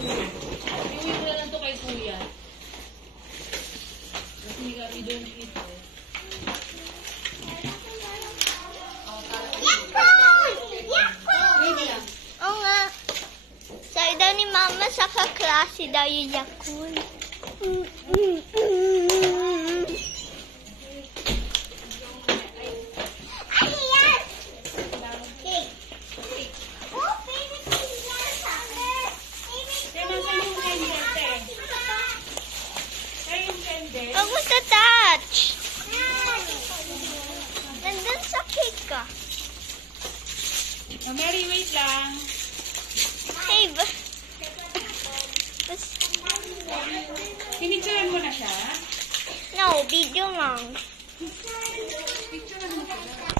Iuwi mo na lang to kay Kuya. Kasi we don't eat it. Oo nga. Sabi daw ni Mama sa kaklase daw yung Yakult. Huwag mo touch. Nandun sa cake ka. Oh, Mary, wait lang. Hey, Pinicturean mo na siya? no, video lang. Picturean mo siya.